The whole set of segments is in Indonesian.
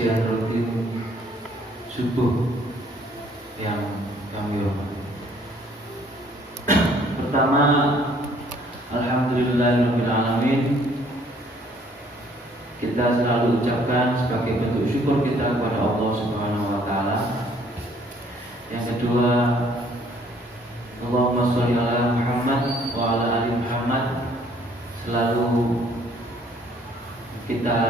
pengajian rutin subuh yang kami hormati. Pertama, alhamdulillahirabbil alamin. Kita selalu ucapkan sebagai bentuk syukur kita kepada Allah Subhanahu wa taala. Yang kedua, Allahumma sholli ala Muhammad wa ala ali Muhammad. Selalu kita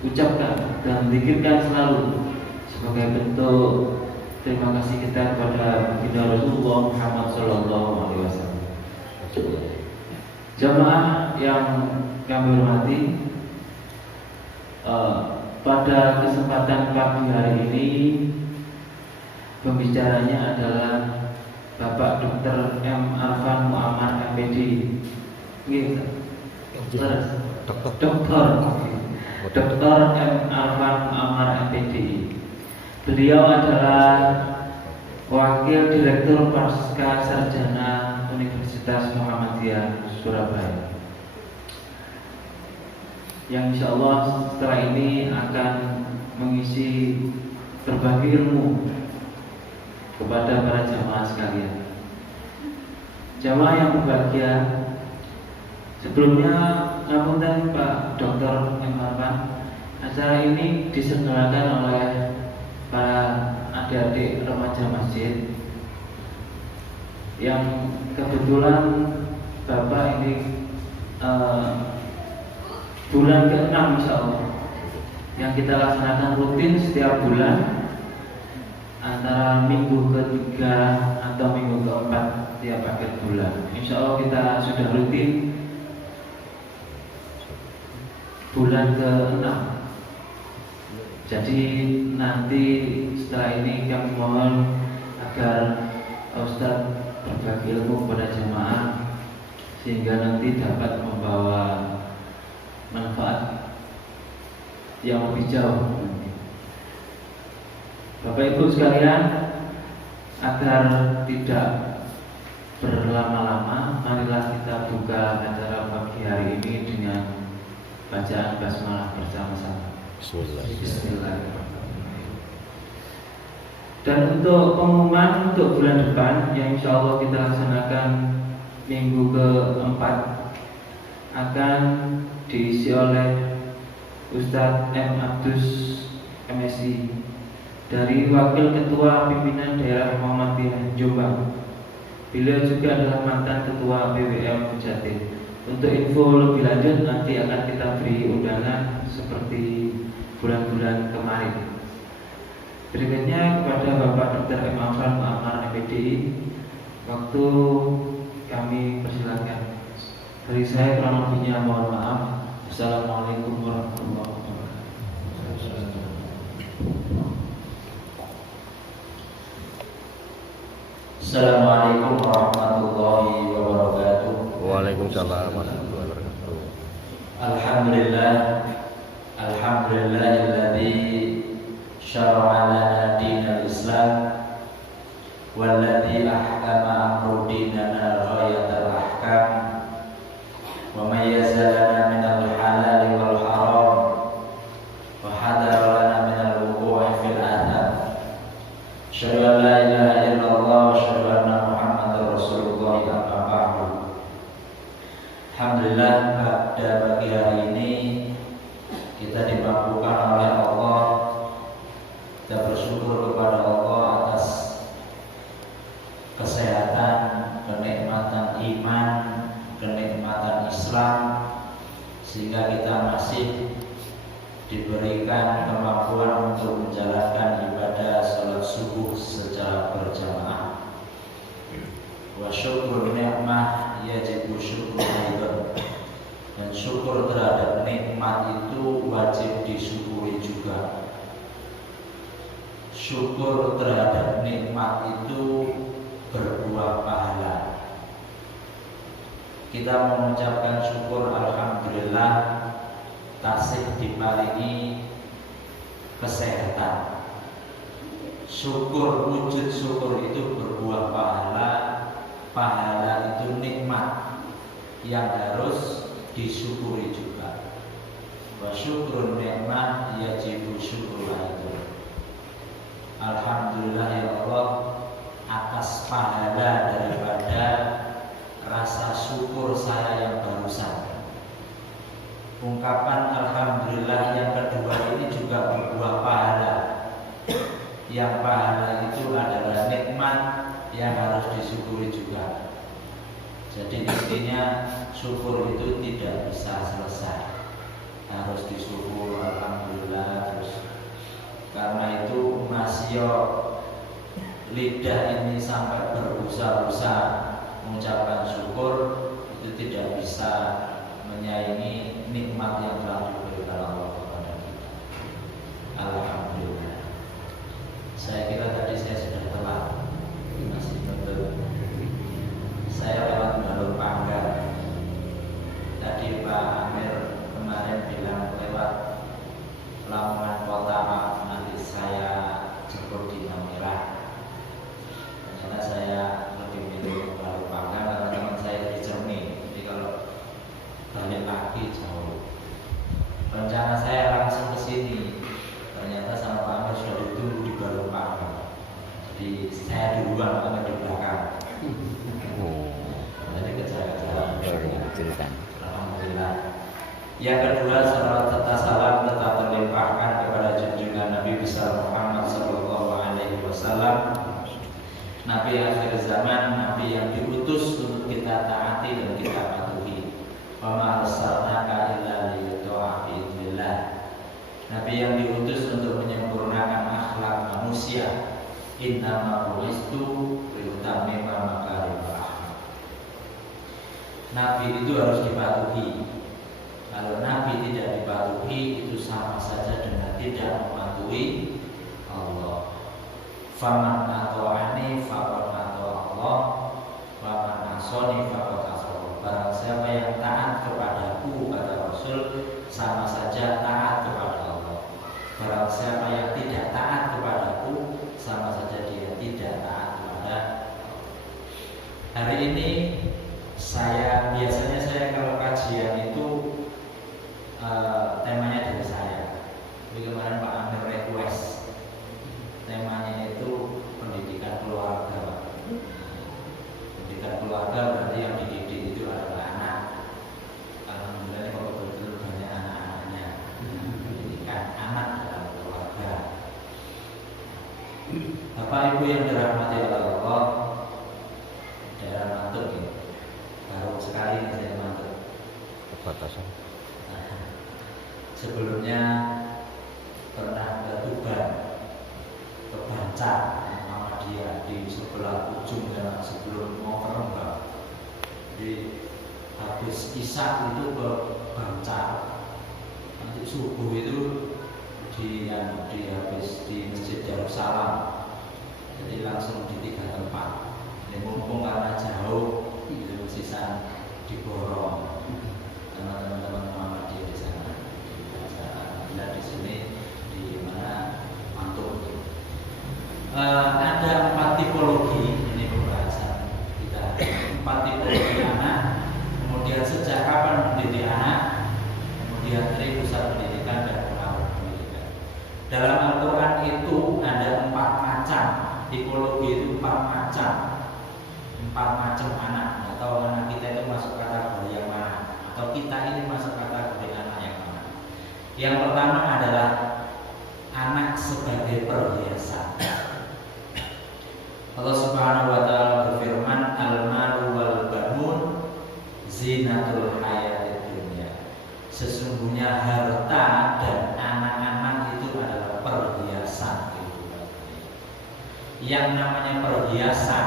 ucapkan dan zikirkan selalu sebagai bentuk terima kasih kita kepada baginda Rasulullah Muhammad sallallahu alaihi wasallam. Jamaah yang kami hormati, pada kesempatan pagi hari ini pembicaranya adalah Bapak Dr. M. Arfan Muammar MPD. Dr. M. Arfan Muammar MPD. Beliau adalah Wakil Direktur Pasca Sarjana Universitas Muhammadiyah Surabaya, yang insya Allah setelah ini akan mengisi berbagi ilmu kepada para jamaah sekalian. Jamaah yang berbahagia, sebelumnya ngapunten Pak Dr. M. Arfan, acara ini diselenggarakan oleh para adik-adik remaja masjid yang kebetulan Bapak ini bulan ke-6 insyaallah yang kita laksanakan rutin setiap bulan antara minggu ke-3 atau minggu ke-4 tiap akhir bulan. Insyaallah kita sudah rutin bulan ke-6. Jadi nanti setelah ini kami mohon agar Ustaz berbagi ilmu kepada jemaah sehingga nanti dapat membawa manfaat yang lebih jauh. Bapak Ibu sekalian, agar tidak berlama-lama, marilah kita buka acara pagi hari ini dengan bacaan basmalah bersama-sama. Bismillahirrahmanirrahim. Dan untuk pengumuman untuk bulan depan yang insya Allah kita laksanakan minggu ke-4 akan diisi oleh Ustadz M. Abdus MSI dari Wakil Ketua Pimpinan Daerah Muhammadiyah Jombang. Beliau juga adalah mantan Ketua PWM Jatim. Untuk info lebih lanjut nanti akan kita beri undangan seperti bulan-bulan kemarin. Berikutnya kepada Bapak Dr. M. Arfan Muammar MPD, waktu kami persilakan. Dari saya kurang lebihnya mohon maaf. Assalamualaikum warahmatullahi wabarakatuh. Assalamualaikum warahmatullahi wabarakatuh. Waalaikumsalam warahmatullahi wabarakatuh. Alhamdulillah, alhamdulillahilladzi syara'a lana dinal Islam walladzi ahkama amru dinana ghayatal ahkam wa mayyaza lana minal halali wal haram wa hadara lana minal wuqu'i fil atham. Asyhadu an la ilaha illallah wa asyhadu anna Muhammadar Rasulullah. Amma ba'du. Alhamdulillah, pada pagi hari ini kita dimampukan oleh Allah. Kita bersyukur kepada Allah atas kesehatan, kenikmatan iman, kenikmatan Islam, sehingga kita masih diberikan kemampuan untuk menjalankan ibadah salat subuh secara berjamaah. Wa syukur nikmah yajibu syukur aidan. Dan syukur terhadap nikmat itu wajib disyukuri juga. Syukur terhadap nikmat itu berbuah pahala. Kita mengucapkan syukur alhamdulillah tasih diparingi kesehatan. Syukur, wujud syukur itu berbuah pahala. Pahala itu nikmat yang harus disyukuri juga. Wa syukrun nikmat yajibu syukur yang pahala itu adalah nikmat yang harus disyukuri juga. Jadi intinya syukur itu tidak bisa selesai, harus disyukur alhamdulillah terus. Karena itu masih lidah ini sampai berusaha-usaha mengucapkan syukur itu tidak bisa menyaingi nikmat yang telah diberikan Allah kepada kita. Alhamdulillah. Saya kira tadi saya sudah telat, masih betul. Saya lewat jalur Panggar. Tadi Pak Amir kemarin bilang lewat Lamongan Kota, nanti saya jemput di Namira. Ternyata saya lebih milih jalur Panggar karena teman saya di Cermi. Jadi kalau balik lagi jauh. Rencana saya langsung ke sini. Ternyata sama Pak Amir sudah ditunggu di jalur Panggar. Jadi saya duluan, Pak Amir di belakang. Jadi kejar-kejaran. Alhamdulillah. Yang kedua, salawat serta salam tetap terlimpahkan kepada junjungan Nabi besar Muhammad Sallallahu Alaihi Wasallam, Nabi akhir zaman, Nabi yang diutus untuk kita taati dan kita patuhi. Wa ma arsalnaka illa liyuta'a bi'idznillah. Nabi yang diutus untuk menyempurnakan akhlak manusia. Innama bu'istu liutammima makarimal akhlak. Nabi itu harus dipatuhi. Kalau Nabi tidak dipatuhi itu sama saja dengan tidak mematuhi Allah. Faman ata'ani faqad ata'a Allah, wa man asani faqad asaw. Barang siapa yang taat kepadaku, kata Rasul, sama saja taat kepada Allah. Barang siapa yang tidak taat kepadaku, sama saja dia tidak taat kepada Allah. Hari ini biasanya saya kalau kajian itu temanya dari saya. Jadi kemarin Pak Amir request temanya itu pendidikan keluarga. Pendidikan keluarga berarti yang dididik itu adalah anak. Alhamdulillah ini kalau betul banyak anak-anaknya. Pendidikan anak dalam keluarga. Bapak Ibu yang dirahmati oleh Allah, daerah Mantuk ya. Baru sekali ini saya Mantuk. Batasan. Sebelumnya pernah ke Tuban, ke Bancar, Muhammadiyah di sebelah ujung dan sebelum mau ke Rembang. Jadi habis Isya itu ke Bancar, nanti subuh itu habis di Masjid Darussalam. Jadi langsung di 3 tempat. Ini mumpung karena jauh, itu sisa di Borong. Sama teman-teman Muhammadiyah di sana. Alhamdulillah di sini di mana Mantuk. Ada 4 tipologi ini pembahasan kita. 4 tipologi anak. Kemudian sejak kapan mendidik anak. Kemudian dari pusat pendidikan dan pengaruh pendidikan. Dalam Al-Quran itu ada 4 macam tipologi itu 4 macam. 4 macam anak. Atau anak kita itu masuk kategori yang mana? Atau kita ini masuk kategori anak yang mana? Yang pertama adalah anak sebagai perhiasan. Allah Subhanahu wa taala berfirman, "Al-malu wal banun zinatul hayatid dunya." Sesungguhnya harta dan anak-anak itu adalah perhiasan kehidupan. Yang namanya perhiasan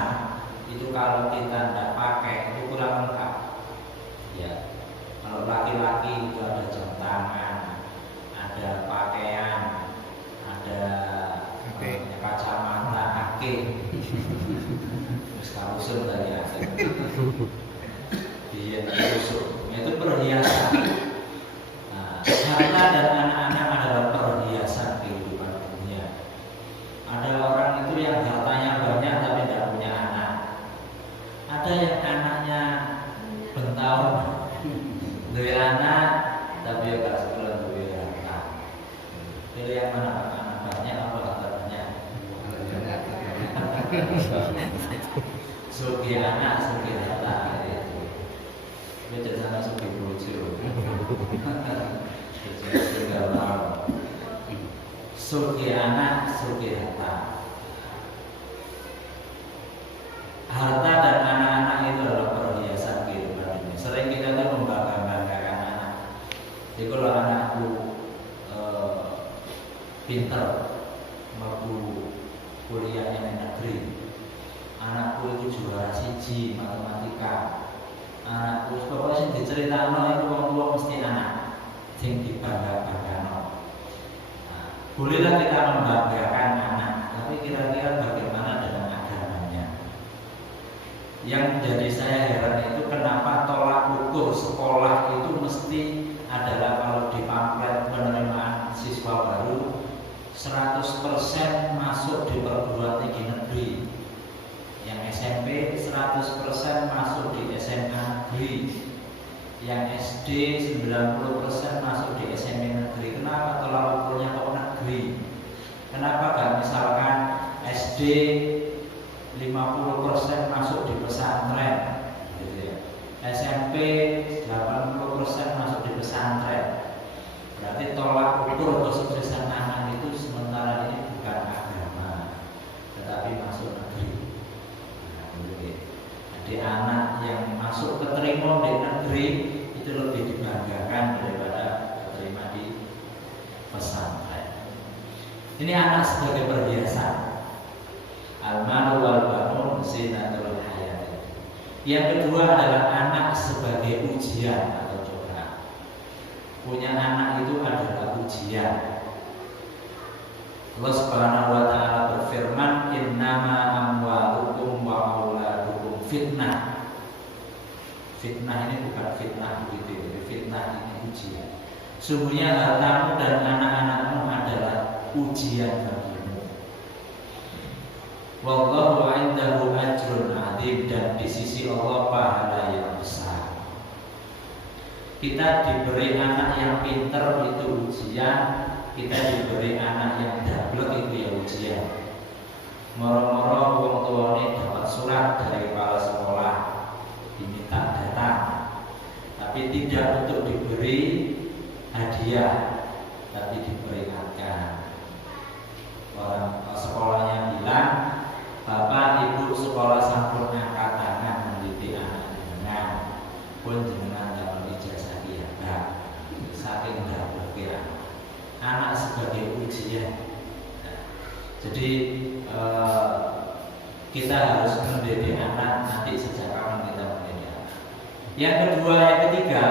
itu kalau kita tidak pakai itu kurang lengkap. Ya. Kalau laki-laki itu ada jam tangan, ada pakaian, ada kacamata, kaki, terus karusun tadi ada, dia tusuk, itu perhiasan. Nah, harta dan anak-anak adalah perhiasan kehidupan dunia. Ada orang itu yang hartanya banyak tapi tidak punya anak. Ada yang anaknya bertahun dua anak tapi agak sebulan dua harta. Pilih yang mana Pak? Anak banyak apa harta banyak? Sugi anak, sugi harta itu. Beda sama sugi bojo. Sugi anak, sugi harta. Harta dan anak-anak itu adalah perhiasan kehidupan ini. Sering kita tuh membanggakan anak. Jadi kalau anakku pinter, mampu kuliahnya di negeri, anakku itu juara siji matematika, anakku pokoknya sing diceritakno itu wong tua mesti anak sing dibangga-banggakan. Nah, bolehlah kita membanggakan anak, tapi kira-kira bagaimana dengan agamanya? Yang menjadi saya heran itu kenapa tolak ukur sekolah itu mesti adalah kalau di pamflet penerimaan siswa baru 100% masuk di perguruan tinggi negeri. Yang SMP 100% masuk di SMA negeri. Yang SD 90% masuk di SMP negeri. Kenapa tolak ukurnya kok negeri? Kenapa gak misalkan SD 50% masuk di pesantren gitu ya. SMP 80% masuk di pesantren. Berarti tolak ukur kesuksesan anak itu sementara ini bukan agama, tetapi masuk negeri. Nah, jadi anak yang masuk keterima di negeri itu lebih dibanggakan daripada keterima di pesantren. Ini anak sebagai perhiasan. Al-malu wal banun zinatul hayat. Yang kedua adalah anak sebagai ujian atau cobaan. Punya anak itu adalah ujian. Allah Subhanahu wa taala berfirman, "Innama amwalukum wa auladukum fitnah." Fitnah ini bukan fitnah begitu, tapi fitnah ini ujian. Sungguhnya hartamu dan anak-anakmu adalah ujian bagimu. Wallahu 'indahu ajrun 'adzim, dan di sisi Allah pahala yang besar. Kita diberi anak yang pinter itu ujian, kita diberi anak yang dablek itu ya ujian. Moro-moro wong tuane dapat surat dari kepala sekolah diminta datang, tapi tidak untuk diberi hadiah, tapi diperingatkan. Orang sekolahnya bilang, Bapak Ibu sekolah sampun angkat tangan mendidik anak jenengan, pun jenengan dapat ijazah kiamat. Saking dableknya anak sebagai ujian. Nah, jadi kita harus mendidik anak nanti sejak kapan kita mendidik anak. Yang kedua, yang ketiga,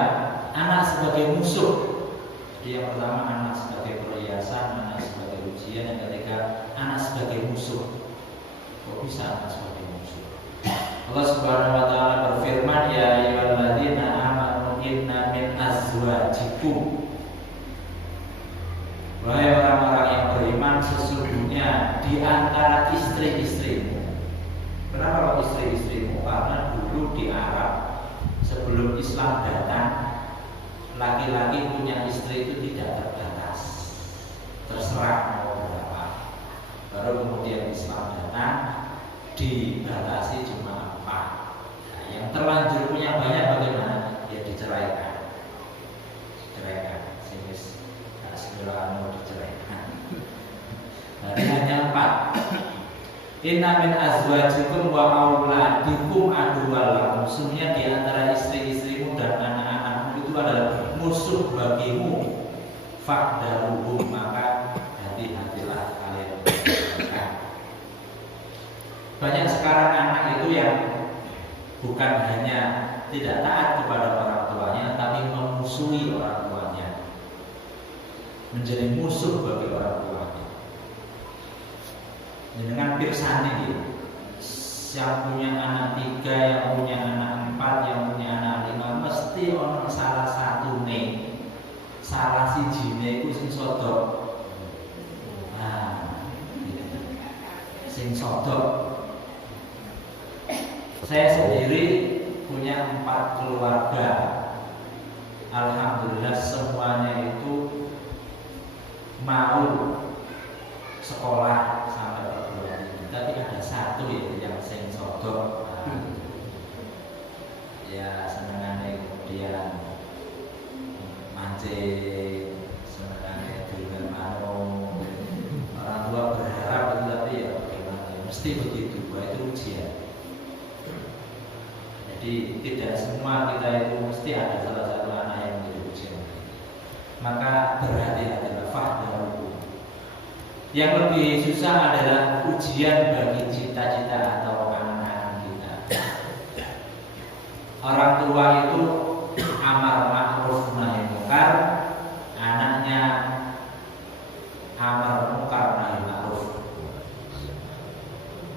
anak sebagai musuh. Jadi yang pertama anak sebagai perhiasan, anak sebagai ujian. Yang ketiga anak sebagai musuh. Kok bisa anak sebagai musuh? Allah Subhanahu wa taala berfirman, ya ayyuhalladzina amanu inna min azwajikum. Wahai orang-orang yang beriman, sesungguhnya di antara istri-istrimu. Kenapa istri-istrimu? Karena dulu di Arab sebelum Islam datang, laki-laki punya istri itu tidak terbatas, terserah mau berapa. Baru kemudian Islam datang, dibatasi cuma 4. Nah, yang terlanjur punya banyak bagaimana? Ya diceraikan. Sehingga sembilan diceraikan. Jadi hanya 4. Inna min azwajikum wa auladikum aduwwal lakum. Sesungguhnya di antara istri-istrimu dan anak-anakmu itu adalah musuh bagimu. Fahdaruhum, maka hati-hatilah kalian. Banyak sekarang anak itu yang bukan hanya tidak taat kepada orang tuanya, tapi memusuhi orang tuanya, menjadi musuh bagi orang tuanya. Dengan pirsani gitu, yang punya anak 3, yang punya anak 4, yang punya anak 5, mesti ono salah satu nih, salah sijine iku sing sodok. Nah, sing sodok. Saya sendiri punya 4 keluarga. Alhamdulillah semuanya itu mau sekolah sampai perguruan tinggi. Tapi ada satu yang sing sodok. Ya senengannya kemudian mancing, senengannya dulur manung. Mesti begitu, bahwa itu ujian. Jadi tidak semua kita itu mesti ada salah satu anak yang menjadi ujian. Maka berhati-hatilah, fahdaru. Yang lebih susah adalah ujian bagi cita-cita atau anak-anak kita. Orang tua itu amar ma'ruf nahi munkar, anaknya amar munkar nahi ma'ruf.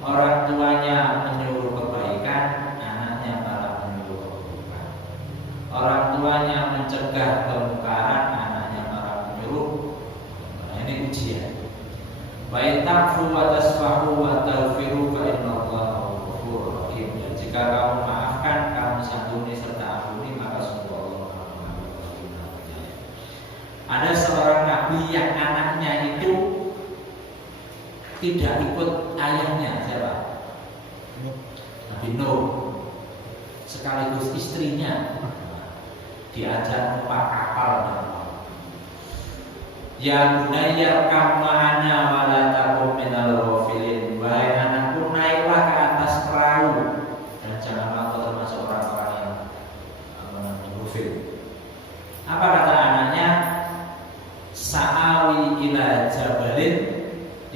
Orang tuanya menyuruh kebaikan, anaknya malah menyuruh keburukan. Orang tuanya mencegah kemungkaran, anaknya malah menyuruh. Nah, ini ujian. Wa in ta'fu wa tasfahu wa taghfiru fa innallaha ghafurur rahim. Dan jika kamu maafkan, kamu santuni serta ampuni, maka sungguh Allah Maha Penyayang. Ada seorang nabi yang anaknya itu tidak ikut ayahnya, siapa? Nabi Nuh. Sekaligus istrinya diajak numpak kapal. Ya bunayya kam ma'ana wa la takum minal ghafilin. Wahai anakku, naiklah ke atas perahu dan janganlah kau termasuk orang-orang yang ghafil. Apa kata anaknya? Sa'awi ila jabalin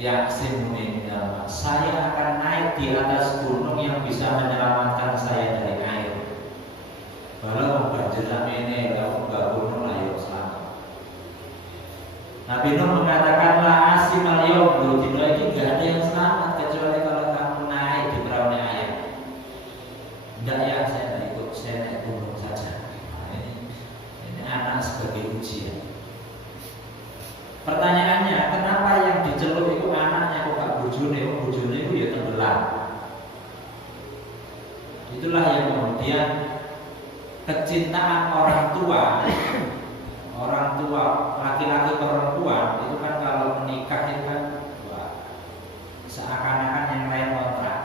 ya'simuni minal ma'. Saya akan naik di atas gunung yang bisa menyelamatkan saya dari air. Walau banjir ini kalau enggak gunung lah yuk selamat. Nabi Nuh mengatakan la asimal yaum, dino ini enggak ada yang selamat kecuali kalau kamu naik di perahu ayah. Enggak ya, saya tidak ikut, saya naik gunung saja. Nah, ini anak sebagai ujian. Pertanyaannya, kenapa yang dicelup itu anaknya kok gak bojone? Bojone itu ya tenggelam. Itulah yang kemudian kecintaan orang tua laki-laki perempuan itu kan kalau menikah itu kan seakan-akan yang lain kontrak.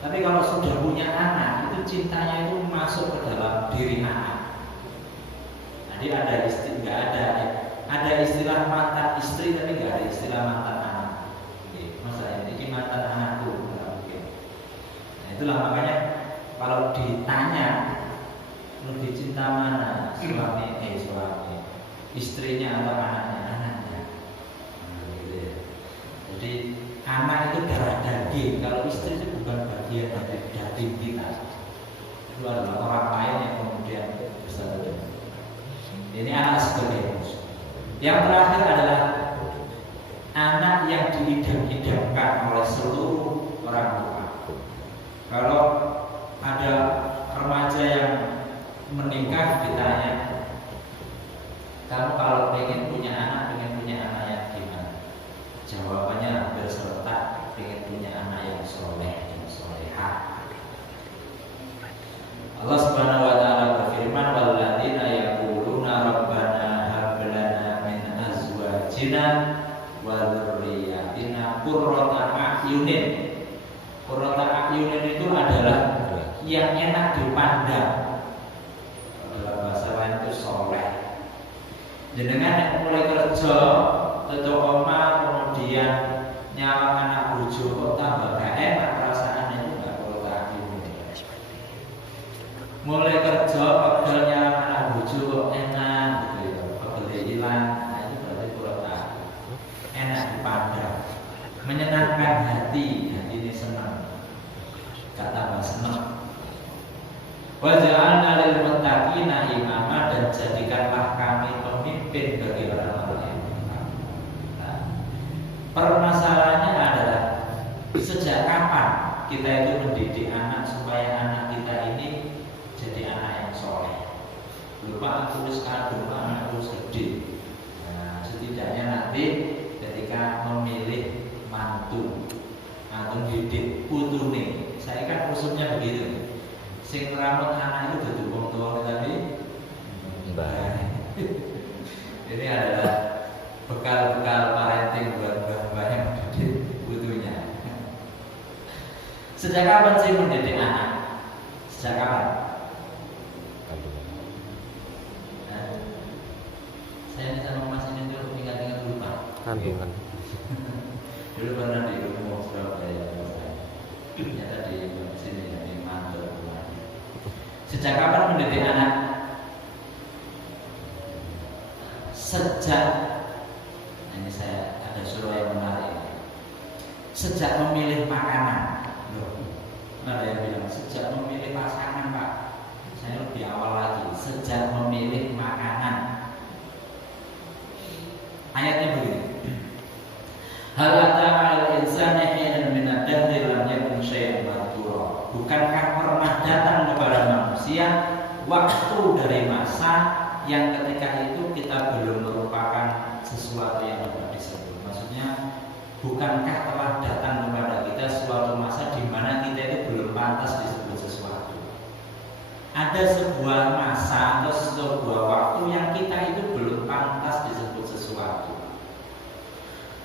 Tapi kalau sudah punya anak itu cintanya itu masuk ke dalam diri anak. Jadi ada istilah mantan istri tapi nggak ada istilah mantan anak. Masa ini mantan anakku nggak mungkin. Nah, itulah makanya kalau ditanya lebih cinta mana suami istrinya atau anaknya. Gitu ya. Jadi anak itu darah daging, kalau istri itu bukan bagian dari daging kita. Itu adalah orang lain yang kemudian bersatu. Ini anak sebagai musuh. Yang terakhir adalah anak yang diidam-idamkan oleh seluruh orang tua. Kalau ada remaja yang menikah ditanya, kamu kalau pengen punya anak yang gimana? Jawabannya hampir serentak, pengen punya anak yang soleh dan solehah. Allah Subhanahu wa taala berfirman, walladzina yaquluna rabbana hab lana min azwajina wa dzurriyyatina qurrata a'yunin. Qurrata a'yunin itu adalah yang enak dipandang. Dalam bahasa lain itu soleh. Jenengan yang mulai kerja tetap omah kemudian nyala anak bojo kok tambah gak enak perasaannya itu gak perlu lagi. Mulai kerja pegelnya anak bojo kok enak gitu ya, pegelnya hilang, nah itu berarti perlu lagi. Enak dipandang, menyenangkan hati ini senang, gak tambah senang. Wa ja'alna lil muttaqina imama, dan jadikanlah kami pemimpin bagi orang-orang yang bertakwa. Nah, permasalahannya adalah sejak kapan kita itu mendidik anak supaya anak kita ini jadi anak yang soleh. Lupa aku sekarang anakku gede. Nah, setidaknya nanti ketika memilih mantu atau didik putune, saya kan usulnya begitu. Sing merawat anak itu dadi wong tuwa tadi. Ini adalah bekal-bekal parenting buat mbah-mbah yang mendidik putunya. Sejak kapan sih mendidik anak? Sejak kapan? Nah, saya bisa memastikan itu ingat-ingat lupa. Kandungan. Dulu pernah di Gunung Surabaya, ternyata di sini ya, di Mantul. Sejak kapan mendidik anak? Sejak, ini saya ada surah yang menarik. Sejak memilih makanan. Loh, ada yang bilang sejak memilih pasangan, Pak. Saya lebih awal lagi. Sejak memilih makanan. Ayatnya begini. Hal ata'al insani hinan min ad-dahri lam yakun syai'an madhkura. Bukankah pernah datang kepada manusia waktu dari masa yang ketika itu kita belum merupakan sesuatu yang dapat disebut. Maksudnya, bukankah telah datang kepada kita suatu masa di mana kita itu belum pantas disebut sesuatu. Ada sebuah masa atau sebuah waktu yang kita itu belum pantas disebut sesuatu.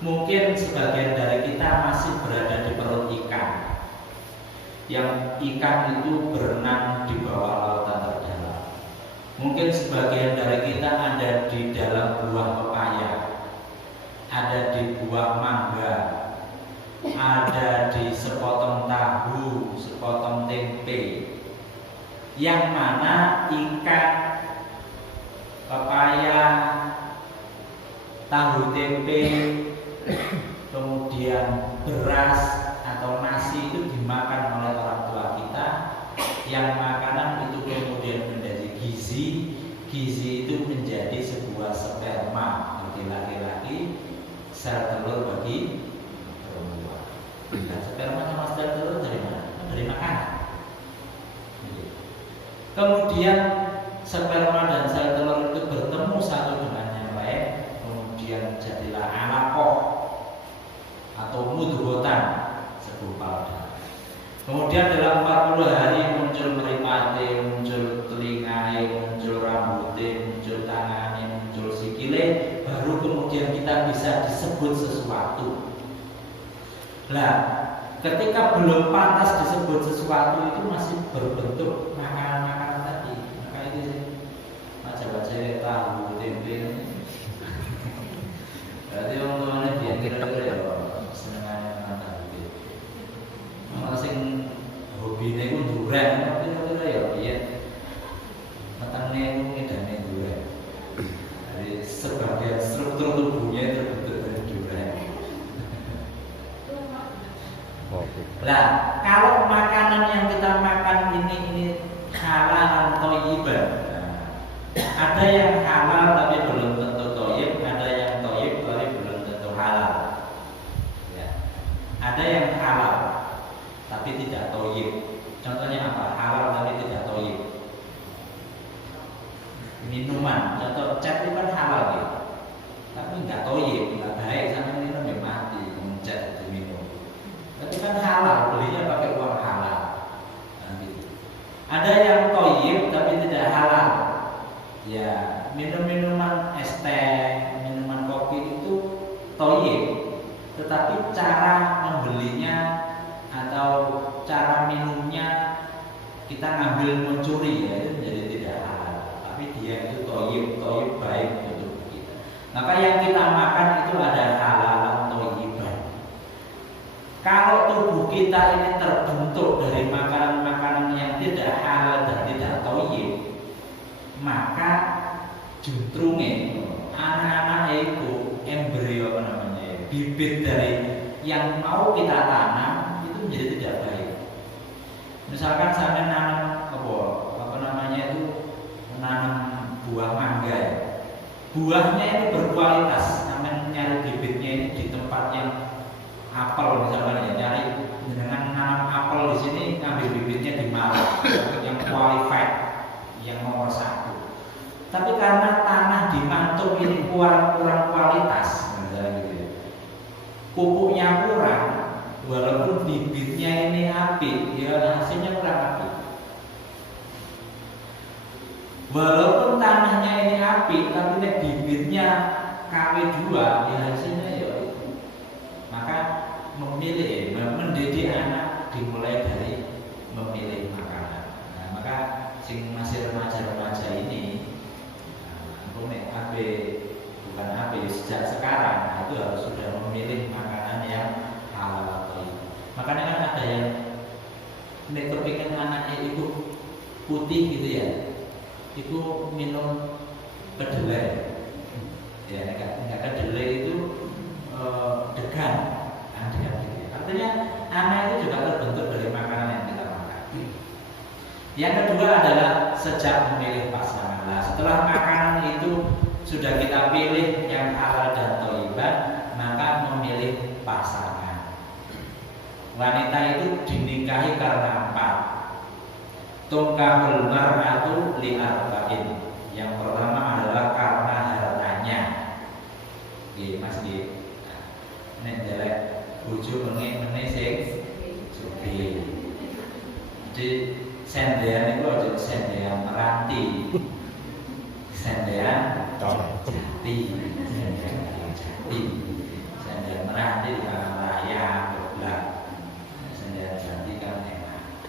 Mungkin sebagian dari kita masih berada di perut ikan, yang ikan itu berenang di bawah lautan terdalam. Mungkin sebagian dari kita ada di dalam buah pepaya, ada di buah mangga, ada di sepotong tahu, sepotong tempe, yang mana ikan, pepaya, tahu tempe, kemudian beras atau nasi itu dimakan oleh orang tua kita, yang makanan itu kemudian menjadi gizi itu menjadi sebuah sperma bagi laki-laki, sel telur bagi perempuan. Nah, sperma sama sel telur dari mana? Dari makanan. Kemudian sperma dan sel telur itu bertemu satu dengan yang lain, kemudian jadilah alaqah atau mudghatan, segumpal darah. Kemudian dalam 40 hari muncul mripate, muncul telinga, muncul rambutnya, muncul tangannya, muncul sikile, baru kemudian kita bisa disebut sesuatu. Nah, ketika belum pantas disebut sesuatu itu masih berbentuk makanan-makanan tadi. Maka itu baca-baca tahu tempe. Berarti orang tuanya dia kira-kira ya senengannya makan gitu. Malah sing hobine iku duren, kira-kira ya piye. Matane iku ngedane duren. Jadi sebagian struktur tubuhnya terbentuk dari duren. Oke. Nah, kalau makanan yang kita makan ini halal atau thayyiban. Ada yang halal tapi belum tentu thayyib, ada yang thayyib tapi belum tentu halal. Ya. Ada yang halal tapi tidak thayyib. Contohnya apa? Halal tapi tidak thayyib. Minuman, contoh cat itu kan halal gitu. Tapi enggak thayyib, enggak baik, sampai minum ya mati, cat itu minum. Tapi kan halal, belinya pakai uang halal. Nah, gitu. Ada yang thayyib tapi tidak halal. Ya, minum-minuman es teh, minuman kopi itu thayyib, tetapi cara membelinya atau cara minumnya kita ngambil mencuri, ya itu menjadi tidak halal. Tapi dia itu thayyib baik untuk kita. Maka yang kita makan itu ada halal thayyiban. Kalau tubuh kita ini terbentuk dari makanan-makanan yang tidak halal dan tidak thayyib, maka justru anak-anak itu embrio bibit dari yang mau kita tanam itu menjadi tidak baik. Misalkan sampai nanam menanam buah mangga, buahnya itu berkualitas. Sampai nyari bibitnya ini di tempat yang apel misalkan ya, nyari dengan nanam apel di sini, ngambil bibitnya di Malang yang qualified, yang nomor 1. Tapi karena tanah di Mantuk ini kurang kualitas, gitu ya, pupuknya kurang, walaupun bibitnya ini apik, ya hasilnya kurang apik. Walaupun tanahnya ini apik, tapi bibitnya KW2, ya hasilnya ya itu. Maka memilih, mendidik anak dimulai dari memilih makanan. Nah, maka sing masih remaja-remaja ini, bukan AB, sejak sekarang itu harus sudah memilih makanan yang nek kepingin anaknya itu putih gitu ya, itu minum kedelai. Ya, nek kedelai itu degan, artinya anak itu juga terbentuk dari makanan yang kita makan. Yang kedua adalah sejak memilih pasangan. Nah, setelah makanan itu sudah kita pilih yang halal dan thayyibah, maka memilih pasangan. Wanita itu dinikahi karena apa? Tungkahul mar'atu li arba'in. Yang pertama adalah karena hartanya. Nggih, Mas nggih. Nek delek bojo meneh sing sugih. Jadi sendean itu aja sendean meranti. Sendean jati. Sendean meranti di kanan raya berbelak. Sendean jati kan enak.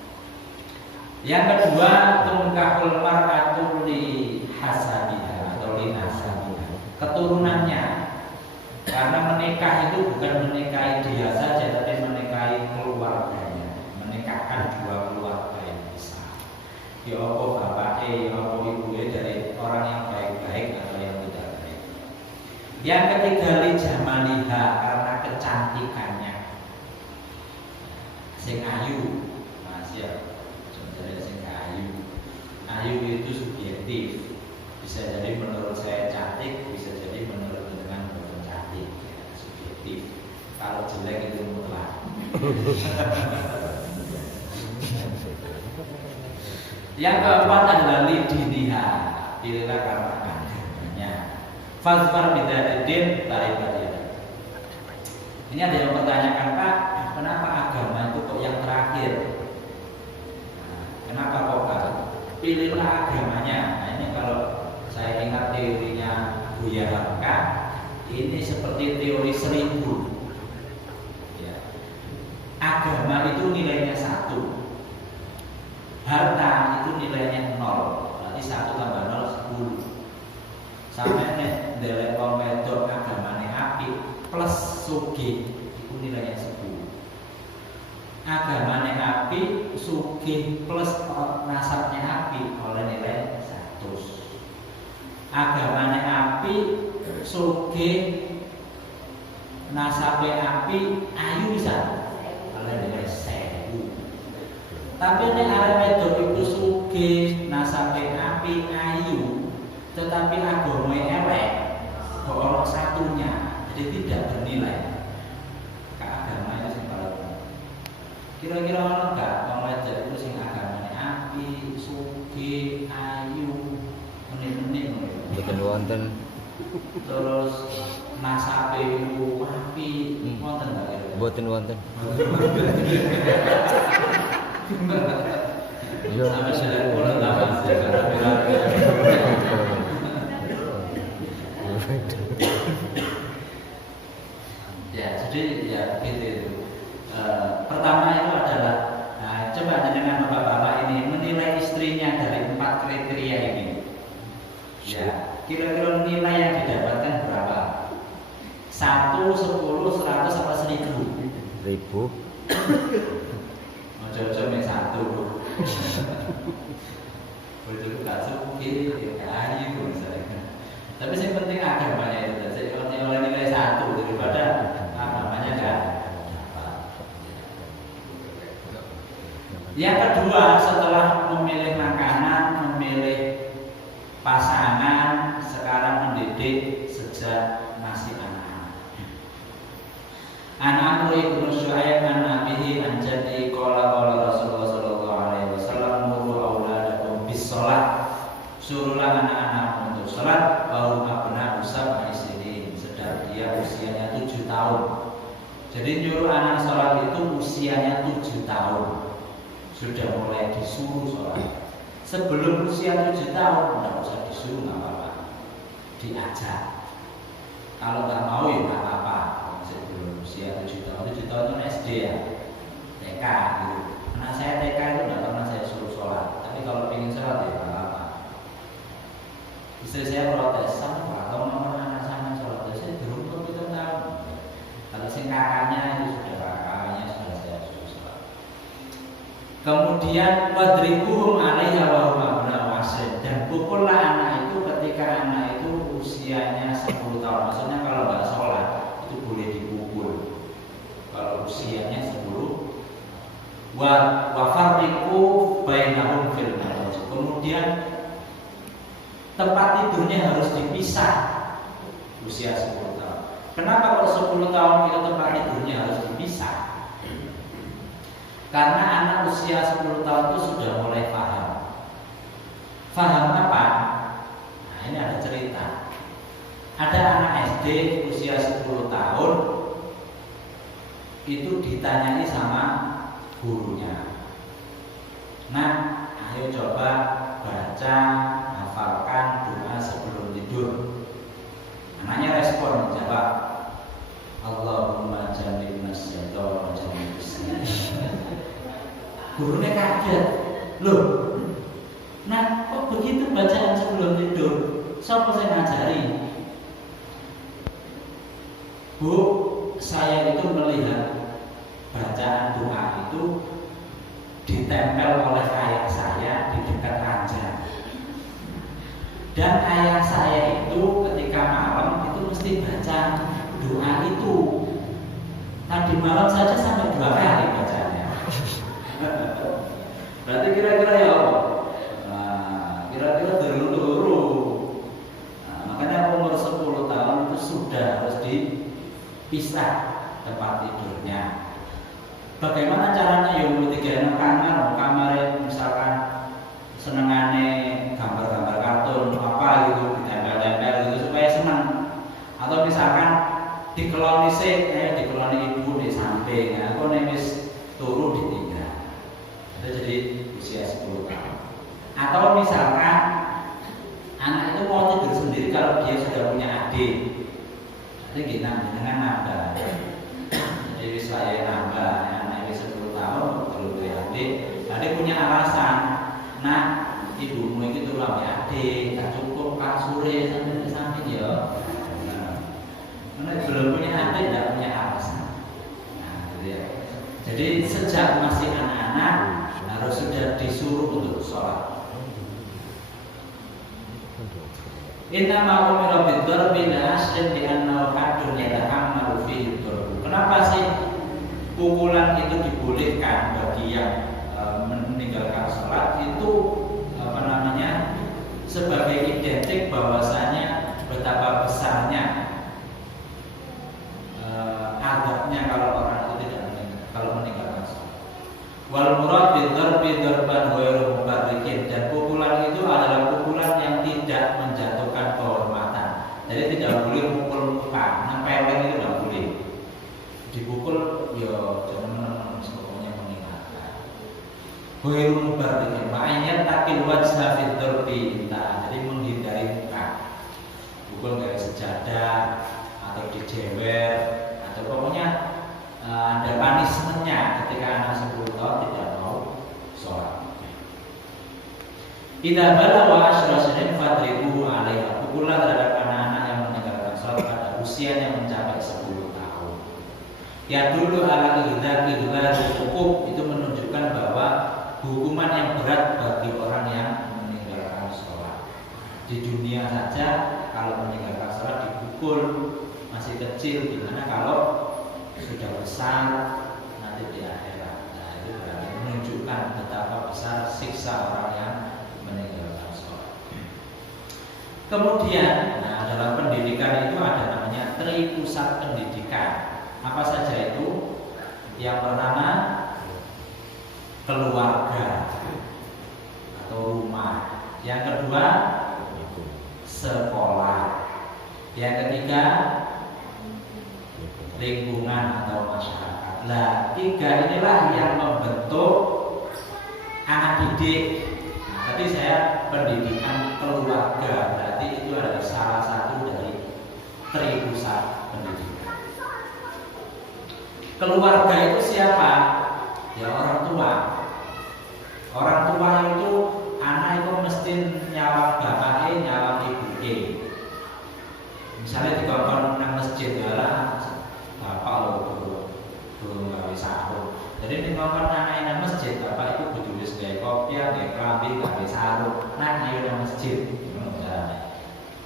Yang kedua, tungkahul mar'atu li hasabiha atau li nasabiha. Keturunannya. Karena menikah itu bukan menikahi dia saja, tapi menikahi keluarganya, menikahkan dua keluarga yang besar. Ya apa bapaknya, ya apa ibunya dari orang yang baik-baik atau yang tidak baik. Yang ketiga, li jamaliha, karena kecantikannya. Sing ayu, Mas ya, sebenarnya sing ayu. Ayu itu subjektif. Bisa jadi menurut saya cantik, bisa jadi menurut dengan cantik, ya, subjektif. Kalau jelek itu mutlak. Yang keempat adalah lidiniha, pilihlah karena agamanya. Fazfar bidadidin taribadiyah. Ini ada yang bertanyakan, Pak, kenapa agama itu kok yang terakhir? Nah, kenapa kok Pak? Pilihlah agamanya. Nah, ini kalau saya ingat teorinya Buya Hamka, ini seperti teori 1000. Ya. Agama itu nilainya 1, harta itu nilainya 0. Berarti 1 tambah 0 10. Sampai nek ndelek wong wedok agamane apik plus sugih itu nilainya 10. Agamane apik, sugih plus nasabnya apik oleh nilai 100. Agamane apik, sugih, nasabe apik, ayu bisa oleh nilai 1000. Tapi nek arek wedok itu sugih, nasabe apik, ayu, tetapi agamae elek, kok ono satunya, jadi tidak bernilai. Keagamaan itu sing paling. Kira-kira ono gak wong wedok itu sing agamane apik, sugih, ayu, menit-menit ngono. Mboten wonten. Terus nasabe iku apik, wonten gak kira? Mboten wonten. Sampai 98 ya, jadi ya gitu. Pertama itu adalah coba dengan bapak-bapak ini menilai istrinya dari 4 kriteria ini. Ya, kira-kira nilai yang didapatkan berapa? 1, 10, 100 apa 1000? 1000. Ojo-ojo mek 1. Betul gak sugih, ya ayu misalnya. Tapi yang penting agamanya itu. Jadi oleh nilai 1 daripada agamanya kan. Yang kedua, setelah memilih makanan, memilih pasangan, sekarang mendidik sejak masih anak-anak. An-Amr ibn Syu'aib an Nabihi an Jaddi qala Rasulullah sallallahu alaihi wasallam muru auladakum bis shalah. Suruhlah anak-anak untuk salat baru abna usab isinin, sedang dia usianya 7 tahun. Jadi nyuruh anak salat itu usianya 7 tahun. Sudah mulai disuruh salat. Sebelum usia 7 tahun tidak usah disuruh, nggak apa-apa, diajak. Kalau nggak mau ya nggak apa-apa. Sebelum usia 7 tahun, 7 tahun itu SD ya, TK gitu. Anak saya TK itu nggak pernah saya suruh sholat. Tapi kalau pengen sholat ya nggak apa-apa. Istri saya protes, sama kalau mau anak sama sholat, saya berumur 7 tahun. Kalau sing kakaknya itu sudah kakaknya sudah saya suruh sholat. Kemudian wadribuhum 'alaiha wa hum abna'u 'ashrin, dan pukullah anak itu ketika anak itu usianya 10 tahun. Maksudnya kalau nggak sholat itu boleh dipukul. Kalau usianya 10, wa farriqu bainahum fil madaj. Kemudian tempat tidurnya harus dipisah usia 10 tahun. Kenapa kalau 10 tahun itu tempat tidurnya harus dipisah? Karena anak usia 10 tahun itu sudah mulai paham. Paham apa? Nah, ini ada cerita. Ada anak SD usia 10 tahun itu ditanyai sama gurunya. Nah, ayo coba baca, hafalkan doa sebelum tidur. Anaknya respon, jawab, Allahumma jannibna syaitan wa jannibis syaitan. Gurunya kaget, loh, nah kok begitu bacaan sebelum tidur? Siapa saya ngajari? Bu, saya itu melihat bacaan doa itu ditempel oleh ayah saya di dekat ranjang. Dan ayah saya itu ketika malam itu mesti baca doa itu. Tadi malam saja sampai 2 kali bacanya. Berarti kira-kira ya Allah. Nah, kira-kira dulu. Nah, makanya umur 10 tahun itu sudah harus dipisah tempat tidurnya. Bagaimana caranya? Ya mulai kamar misalkan senengane gambar-gambar kartun apa gitu, ditempel-tempel gitu supaya senang. Atau misalkan dikeloni ibu di samping, aku wis turu ditinggal. Itu jadi usia 10 tahun. Atau misalkan anak itu mau tidur sendiri kalau dia sudah punya adik. Jadi gini dengan nambah. Jadi saya nambah, anak ini 10 tahun kalau punya adik punya alasan. Nah, ibumu itu tuh punya adik, tak cukup kasure sampai di samping ya. Karena belum punya adik, tidak punya alasan. Nah, gitu ya. Jadi sejak masih anak-anak harus sudah disuruh untuk sholat. Inna ma'umira bid-darbi la asrin di annahu haddun yatahammalu fihi ad-darb. Kenapa sih pukulan itu dibolehkan bagi yang meninggalkan sholat? Itu sebagai identik bahwasanya betapa besarnya adabnya kalau orang itu tidak meninggalkan sholat. Wal murad bid-darbi darban ghairu mubarrikin, dan pukulan itu adalah pukulan yang tidak menjatuhkan kehormatan. Jadi tidak boleh mukul muka, nempelin itu tidak boleh. Dipukul ya jangan pokoknya meninggalkan. Ghairu mubarrikin, makanya takil wajha fid darbi, jadi menghindari muka. Pukul kayak sejadah atau dijewer atau pokoknya ada punishment-nya ketika anak 10 tahun tidak mau sholat. Idza balagha 10 sinin fadribuhu 'alaiha. Pukullah terhadap anak-anak yang meninggalkan sholat pada usia yang mencapai 10 tahun. Ya dulu ala idza cukup, itu menunjukkan bahwa hukuman yang berat bagi orang yang meninggalkan sholat. Di dunia saja kalau meninggalkan sholat dipukul masih kecil, gimana kalau sudah besar nanti di akhirat. Nah, itu berarti menunjukkan betapa besar siksa orang yang meninggalkan sholat. Kemudian, dalam pendidikan itu ada namanya tripusat pendidikan. Apa saja itu? Yang pertama keluarga atau rumah. Yang kedua sekolah. Yang ketiga lingkungan atau masyarakat. Nah, 3 inilah yang membentuk anak didik. Nah, tadi saya pendidikan keluarga, berarti itu adalah salah satu dari tripusat pendidikan. Keluarga itu siapa? Ya orang tua. Orang tua itu anak itu mesti nyawang bapaknya, nyawang ibunya. Misalnya dikongkon nang masjid ya lah, bapak lo belum gawe sahur. Jadi dikongkon anak nang masjid, bapak itu rapi, gawe sarung, nang ayo nang masjid.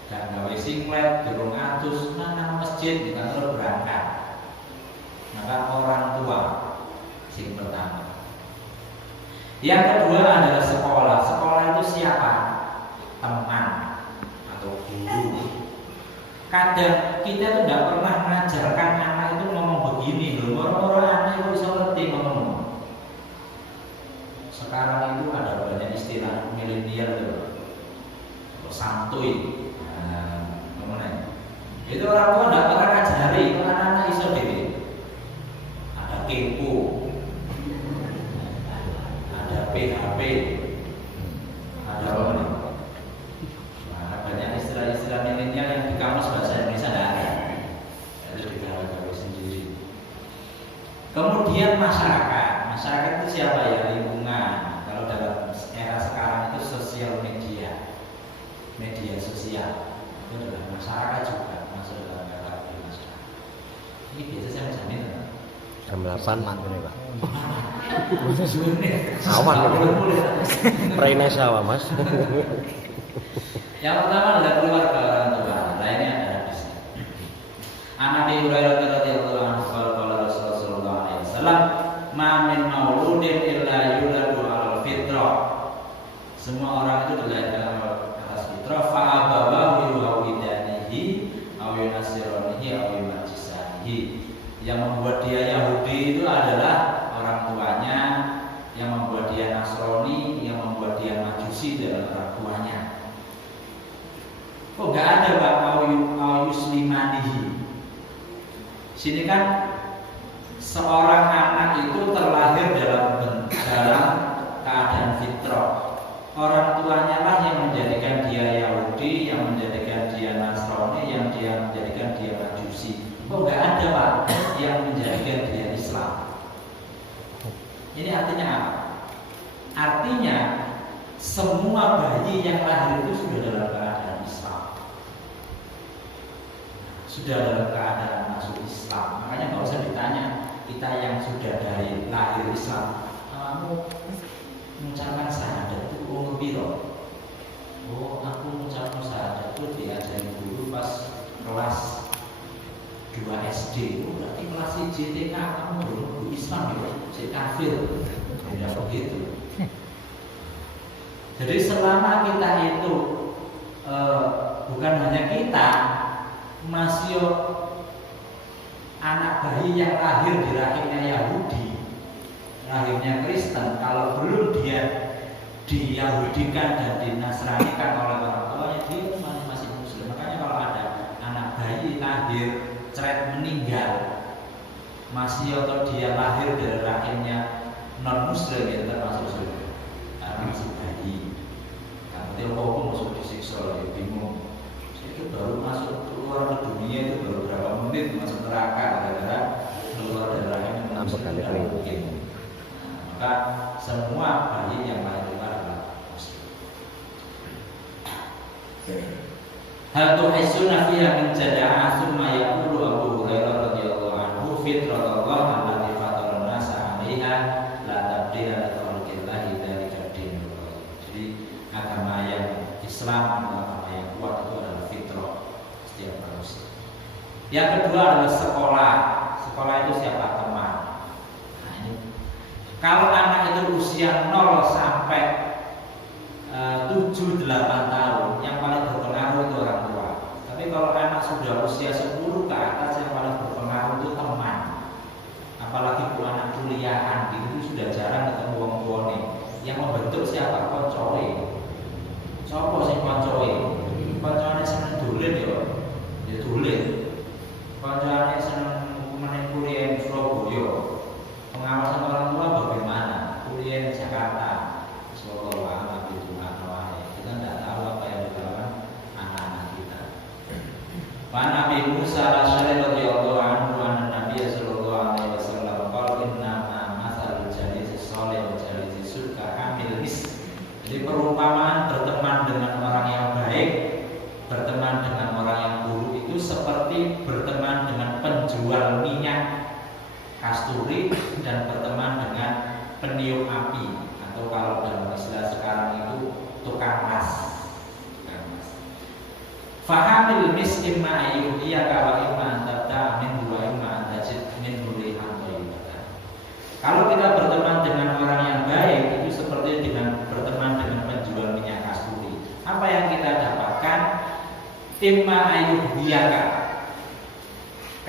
Dan gawe singlet, durung atus, nang masjid kita terus berangkat. Maka orang tua sing pertama. Yang kedua adalah sekolah. Sekolah itu siapa? Teman atau guru. Kadang kita tuh tidak pernah mengajarkan anak itu ngomong begini loh. Orang-orang anak itu bisa ngerti ngomong. Sekarang itu ada banyak istilah milenial loh, santuy. Itu orang tua tidak pernah ngajari, anak-anak iso dewe. Ada kepo, ada PHP, ada apa nih? Nah, banyak istilah-istilah milenial yang di kamus bahasa Indonesia tidak ada. Itu digawe sendiri. Kemudian masyarakat itu siapa ya? Lingkungan. Kalau dalam era sekarang itu sosial media sosial itu adalah masyarakat juga. Ini biasa saya jamin Jam 8 ini Pak. Awan Raine sawah Mas. Yang pertama adalah keluarga orang tua. Lainnya adalah di sini. An Abi Hurairah radhiyallahu anhu qala Rasulullah sallallahu alaihi wasallam, "Ma min mauludin illa yuladu 'alal fitrah." Semua orang itu dilahirkan atas fitrah. Fa abawahu yuhawidanihi aw yunasiranihi aw yumajisanihi. Yang membuat dia Yahudi itu adalah orang tuanya, yang membuat dia Nasrani, yang membuat dia Majusi adalah orang tuanya. Kok nggak ada Pak mau yuslimanihi? Sini kan seorang anak itu terlahir dalam keadaan fitrah. Orang tuanya lah yang menjadikan dia Yahudi, yang menjadikan dia Nasrani, yang menjadikan dia Majusi. Kok nggak ada Pak yang menjadikan dia Islam? Ini artinya apa? Artinya semua bayi yang lahir itu sudah dalam keadaan Islam, sudah dalam keadaan masuk Islam. Makanya nggak usah ditanya kita yang sudah dari lahir Islam, kamu mengucapkan syahadat itu umur piro? Oh, aku mengucapkan syahadat itu diajari guru pas kelas 2 SD. Oh, berarti kelas TK kamu belum Islam ya, si kafir. Tidak begitu. Jadi selama kita itu bukan hanya kita, masih anak bayi yang lahir di rahimnya Yahudi, rahimnya Kristen, kalau belum dia diyahudikan dan dinasranikan oleh orang tuanya, dia masih Muslim. Makanya kalau ada anak bayi lahir ceret meninggal, masih atau dia lahir dari rahimnya non Muslim, ya termasuk surga karena masih bayi. Nanti apa masuk disiksa, ya bingung. Itu baru masuk keluar ke dunia itu baru berapa menit masuk neraka gara-gara keluar dari rahimnya non Muslim. Mungkin. Maka semua bayi yang lahir itu adalah Muslim. Hal tuhisuna fiha min jada'a summa yaqulu Abu Hurairah radhiyallahu anhu fitratullah allati fatara an-nasa 'alaiha la tabdila li khalqillahi dzalika dinul qayyim. Jadi agama yang Islam, agama yang kuat itu adalah fitrah setiap manusia. Yang kedua adalah sekolah. Sekolah itu siapa? Teman. Nah, ini kalau anak itu usia 0 sampai 7-8 tahun, yang paling berpengaruh itu orang tua. Tapi kalau anak sudah usia 10 ke atas, yang paling berpengaruh itu teman. Apalagi bu anak kuliahan, itu sudah jarang ketemu wong tuane. Yang membentuk siapa? Koncoe. Sopo sing koncoe? Koncone seneng dolen ya dolen. Koncone seneng meneng kuliah di Surabaya. Pengawasan orang tua bagaimana? Kuliah di Jakarta. Wa Nabi Musa al-Syari radhiyallahu anhu anna Nabi sallallahu alaihi wasallam qala inna ma masalul jalisi shalih wa jalisi suka hamil mis. Jadi perumpamaan berteman dengan orang yang baik, berteman dengan orang yang buruk itu seperti berteman dengan penjual minyak kasturi dan berteman dengan peniup api atau kalau dalam istilah sekarang itu tukang las. Fahamil mis imma ayyuhiyaka wa imma antabta min wa imma antajid min hulihan thayyibatan. Kalau kita berteman dengan orang yang baik itu seperti dengan berteman dengan penjual minyak kasturi. Apa yang kita dapatkan? Imma ayyuhiyaka.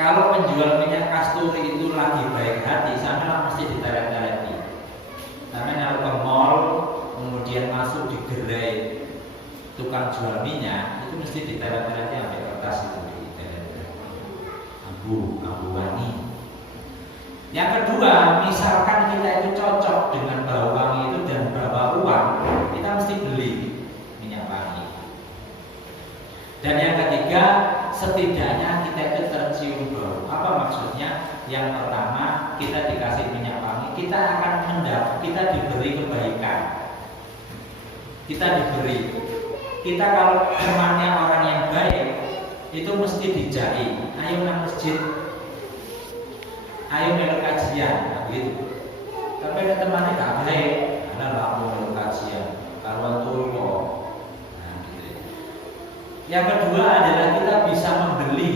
Kalau penjual minyak kasturi itu lagi baik hati, sampean mesti ditarik-tariki. Sampean ke mall, kemudian masuk di gerai tukang jual minyak, itu mesti ditarik-tariki sampai kertas itu abu wangi. Yang kedua, misalkan kita itu cocok dengan bau wangi itu dan berapa uang, kita mesti beli minyak wangi. Dan yang ketiga, setidaknya kita itu tercium bau. Apa maksudnya? Yang pertama, kita dikasih minyak wangi, kita akan kita diberi kebaikan. Kita diberi. Kita kalau temannya orang yang baik, itu mesti dijai. Ayo nang masjid, ayo melu kajian, gitu. Tapi ada temannya gak baik, ada lah mau melu kajian, karuan turko. Yang kedua adalah kita bisa membeli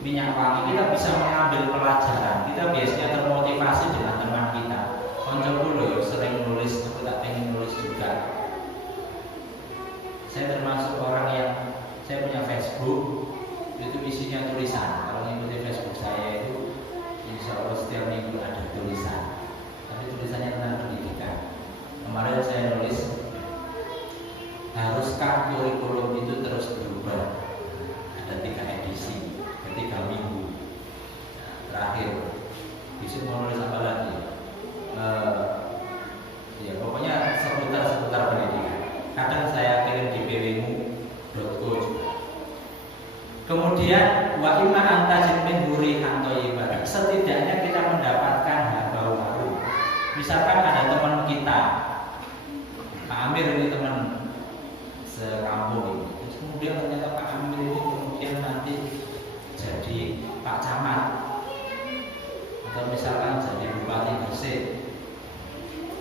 minyak wangi, kita bisa mengambil pelajaran. Kita biasanya termotivasi dengan teman kita. Konco dulu sering nulis, aku tak pengen nulis juga. Saya termasuk orang yang saya punya Facebook, itu isinya tulisan. Kalau mengikuti Facebook saya itu, insya Allah setiap minggu ada tulisan. Tapi tulisannya tentang pendidikan. Kemarin saya nulis, haruskah kurikulum itu terus berubah? Ada 3 edisi, 3 minggu. Nah, terakhir, besok mau nulis apa lagi? Ya pokoknya seputar pendidikan. Kadang saya kirim di pwmu.co juga. Kemudian wa imma antajid min hurihan thayyibatan. Setidaknya kita mendapatkan bau harum. Misalkan ada teman kita, Pak Amir ini teman sekampung ini. Terus kemudian ternyata Pak Amir ini kemudian nanti jadi Pak Camat atau misalkan jadi Bupati Gresik.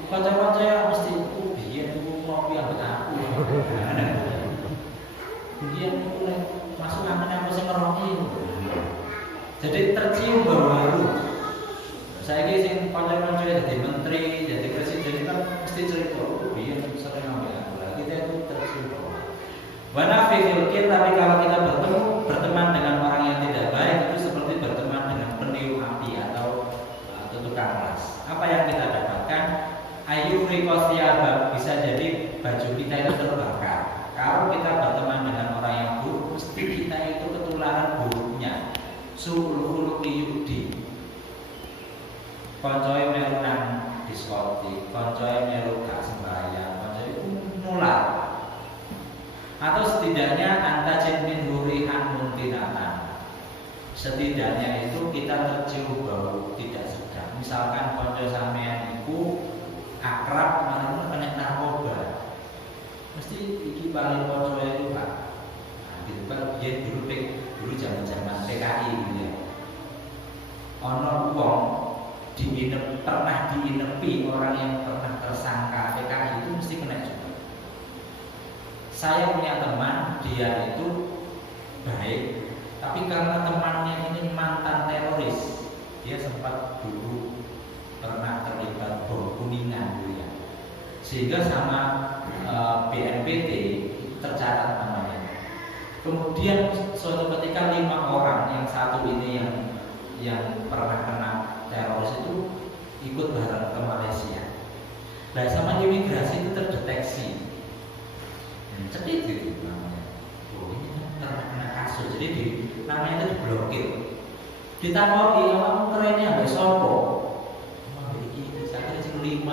Kanca-kanca yang mesti biyen niku ngopi ambek aku. Biyen niku masuk angin aku sing ngeroki. Jadi tercium bau harum. Saiki sing kanca-kanca dadi menteri, jadi presiden kan mesti cerita, biyen sering ambek aku. Lah kita itu tercium bau. Wana fikir tapi kalau kita berteman dengan orang yang tidak baik itu seperti berteman dengan peniup api atau tukang las. Apa yang kita dapatkan? Ayu rikosiabab, bisa jadi baju kita itu terbakar. Kalau kita berteman dengan orang yang buruk, mesti kita itu ketularan buruknya. Suul yudi. Koncoy melu nang diskotik, koncoy melu gak sembahyang, koncoy itu nular. Atau setidaknya antajid min hurihan muntinatan. Setidaknya itu kita tercium bau tidak sedap. Misalkan koncoy sampean itu akrab mana kena narkoba, mesti iki paling konco itu Pak. Nah, gitu kan dia dulu zaman PKI gitu ya. Ono wong pernah diinepi orang yang pernah tersangka PKI itu mesti kena juga. Saya punya teman, dia itu baik, tapi karena temannya ini mantan teroris, dia sempat dulu pernah terlibat bom Kuningan gitu ya. Sehingga sama BNPT tercatat namanya. Kemudian suatu ketika 5 orang, yang satu ini yang pernah kena teroris itu ikut bareng ke Malaysia. Nah sama imigrasi itu terdeteksi. Cetit gitu namanya. Oh ini pernah kena kasus, jadi namanya itu diblokir. Ditakoni kamu kerennya ambek sopo? Lima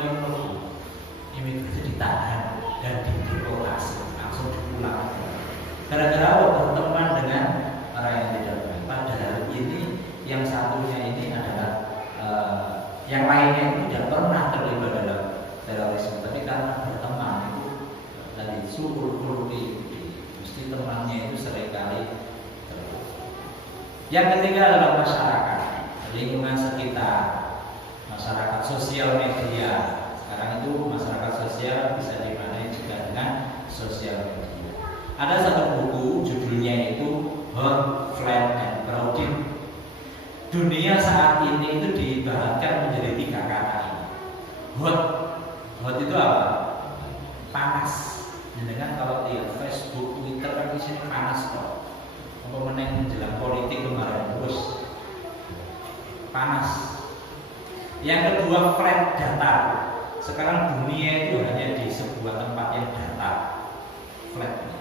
imigrasi ditahan dan dideportasi, langsung dipulang. Gara-gara berteman dengan orang yang tidak baik. Padahal ini yang satunya ini adalah yang lainnya itu tidak pernah terlibat dalam terorisme, tapi karena berteman itu tadi suul mesti temannya itu seringkali terlibat. Yang ketiga adalah masyarakat, lingkungan sekitar. Masyarakat sosial media, Sekarang itu masyarakat sosial bisa dimaknai juga dengan sosial media. Ada satu buku judulnya itu Hot, Flat, and Crowded. Dunia saat ini itu diibaratkan menjadi 3 kata ini. Hot, hot itu apa? Panas. Dengan kalau lihat Facebook, Twitter kan di sini panas kok. Apa meneng menjelang politik kemarin terus panas. Yang kedua flat, datar. Sekarang dunia itu hanya di sebuah tempat yang datar, flat.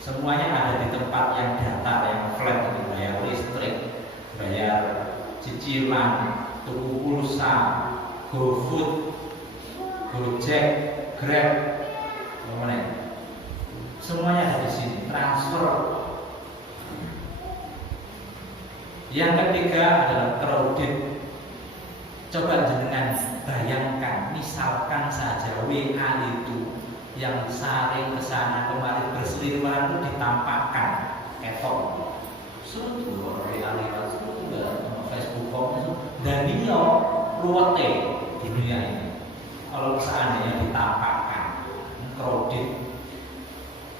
Semuanya ada di tempat yang datar, yang flat. Itu bayar listrik, bayar cicilan, tuku pulsa, GoFood, Gojek, Grab, semuanya ada di sini. Transfer. Yang ketiga adalah crowded. Coba jenengan bayangkan, misalkan saja WA itu yang saring kesana kemari berseliweran itu ditampakkan ketok. Sudah realita sudah Facebook dan dia luwete di dunia ini. Kalau seandainya ditampakkan crowded,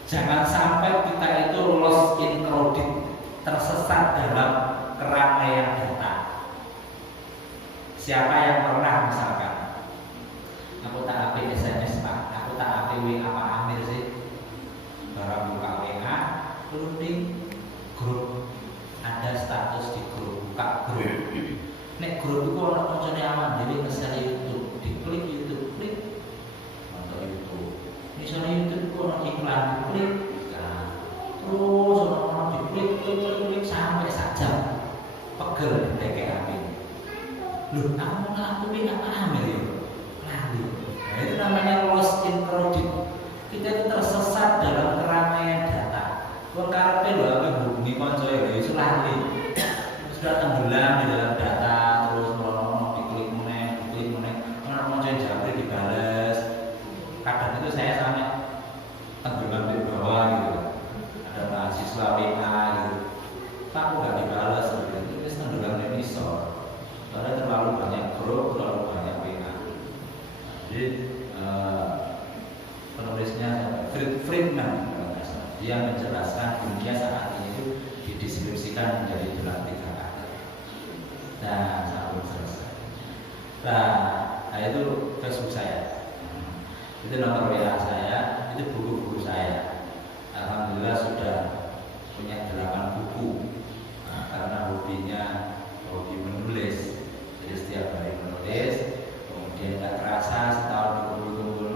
jangan sampai kita itu lost in crowded, tersesat dalam keramaian data. Siapa yang pernah misalkan, aku tak HP SMS Pak, aku tak HP WA Pak Amir sih, barang buka WA, loading grup, ada status di grup, buka grup. Nek grup itu orang koncone aman, jadi nge-share YouTube, diklik YouTube, klik nonton YouTube. Misalnya YouTube itu orang iklan, klik, nah, terus orang diklik sampai sajam, pegel di TKP. Loh, aku ini apa Amir ya? Lalu, nah, itu namanya lost in crowded. Kita itu tersesat dalam keramaian data. Wong karepe lho aku hubungi kanca ya iso lali. Sudah tenggelam di dalam data, terus mau diklik meneh, orang kanca jawab dibales. Kadang itu saya sampai tenggelam di bawah gitu. Ada mahasiswa WA gitu. Pak kok enggak dibales gitu. Itu tenggelam di misor. Karena terlalu banyak grup, terlalu banyak WA. Jadi penulisnya Friedman dia menjelaskan dunia saat ini itu dideskripsikan menjadi 3 kata. Nah, sampai selesai. Nah, itu Facebook saya, itu nomor WA saya, itu buku-buku saya. Alhamdulillah sudah punya 8 buku. Nah, karena hobi menulis, jadi setiap hari menulis. Kemudian tak terasa setahun dikumpul-kumpul,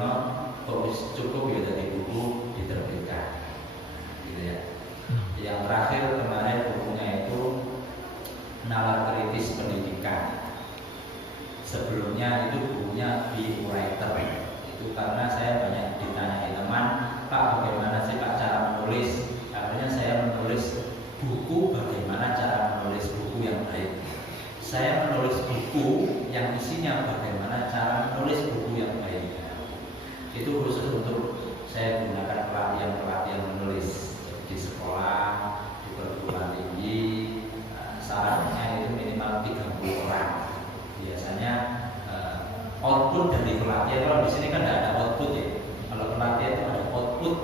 kok cukup ya dari buku diterbitkan. Gitu ya. Yang terakhir kemarin bukunya itu Nalar Kritis Pendidikan. Sebelumnya itu bukunya Be Writer. Itu karena saya banyak ditanyai teman, Pak bagaimana sih Pak cara menulis? Akhirnya saya menulis buku bagaimana cara menulis buku yang baik. Saya menulis buku yang isinya bagaimana cara menulis buku yang baik. Itu khusus untuk saya gunakan pelatihan menulis di sekolah, di perguruan tinggi. Syaratnya itu minimal 30 orang. Biasanya output dari pelatihan, kalau di sini kan tidak ada output ya. Kalau pelatihan itu ada output,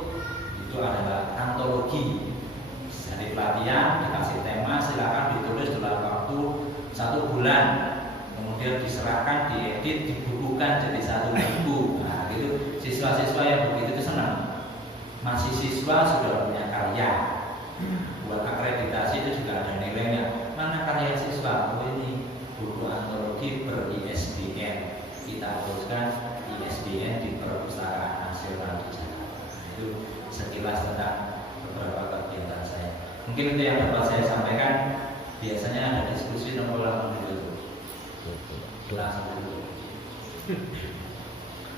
itu adalah antologi. Dari pelatihan dikasih tema, silakan ditulis dalam waktu 1 bulan. Kemudian diserahkan, diedit, dibukukan jadi 1 buku. Nah, gitu. Siswa-siswa yang begitu itu senang. Masih siswa sudah punya karya. Buat akreditasi itu juga ada nilainya. Mana karya siswa? Oh ini buku antologi ber-ISBN. Kita teruskan ISBN di Perpustakaan Nasional di Jakarta. Itu sekilas tentang beberapa kegiatan saya. Mungkin itu yang dapat saya sampaikan. Biasanya ada diskusi nomor 8 itu. Langsung dulu.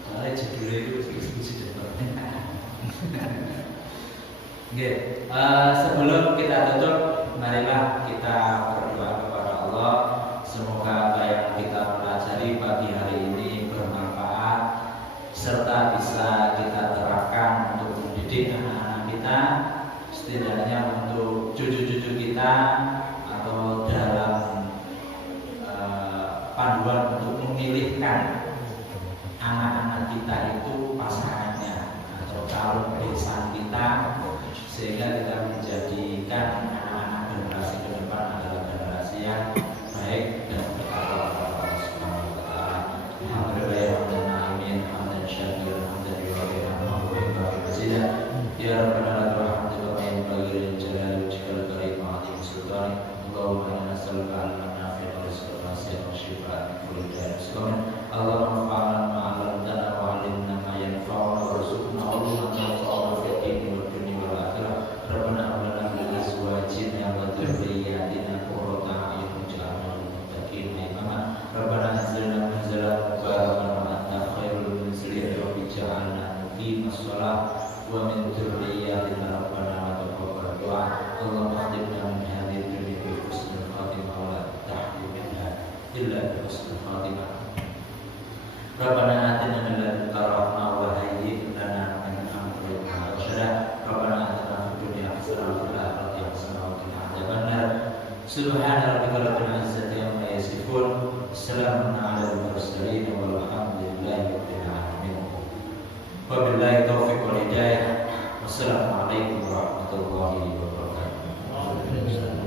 Soalnya judulnya itu diskusi nomor. Oke, sebelum kita tutup, marilah kita berdoa kepada Allah. Semoga apa yang kita pelajari pagi hari ini bermanfaat serta bisa kita terapkan untuk mendidik anak-anak kita, setidaknya untuk cucu-cucu kita, atau dalam panduan untuk memilihkan anak-anak kita itu pasangannya atau calon besan kita, sehingga kita menjadikan anak-anak generasi ke depan adalah generasi yang baik dan bertakwa kepada Allah Subhanahu wa taala. Alhamdulillah hamdan amin hamdan syakir hamdan yuwaffiqu ya rabbana lakal hamdu kama yanbaghi li jalali wajhikal karim wa 'azimi sultanik. Allahumma inna nas'aluka 'ilman nafi'an wa rizqan wasi'an wa shifaa'an min kulli da'in. Allahumma fa'alna ma 'allamtana wa 'allimna ma yanfa'una warzuqna 'ilman yanfa'una fid dini wad dunya wal akhirah. Rabbana hab lana min azwajina wa dhurriyyatina qurrata a'yun waj'alna lil muttaqina imama. Rabbana anzilna munzalan mubarakan wa anta khairul munzilin wa ij'alna muqimas shalah wa min dhurriyyatina rabbana wa taqabbal du'a. Allahumma khtimna min hadhihi dunya bi husnil khatimah wa la tahdi minha illa bi husnil khatimah. Rabbana atina min ladunka rahmah wa hayyi' lana min amrina rashada. Rabbana atina fid dunya hasanah wa fil akhirati hasanah wa qina adzabannar. Subhana rabbika rabbil izzati amma yasifun. Salamun 'alal mursalin walhamdulillahi rabbil alamin. Wabillahi taufiq wal hidayah. Wassalamualaikum warahmatullahi wabarakatuh.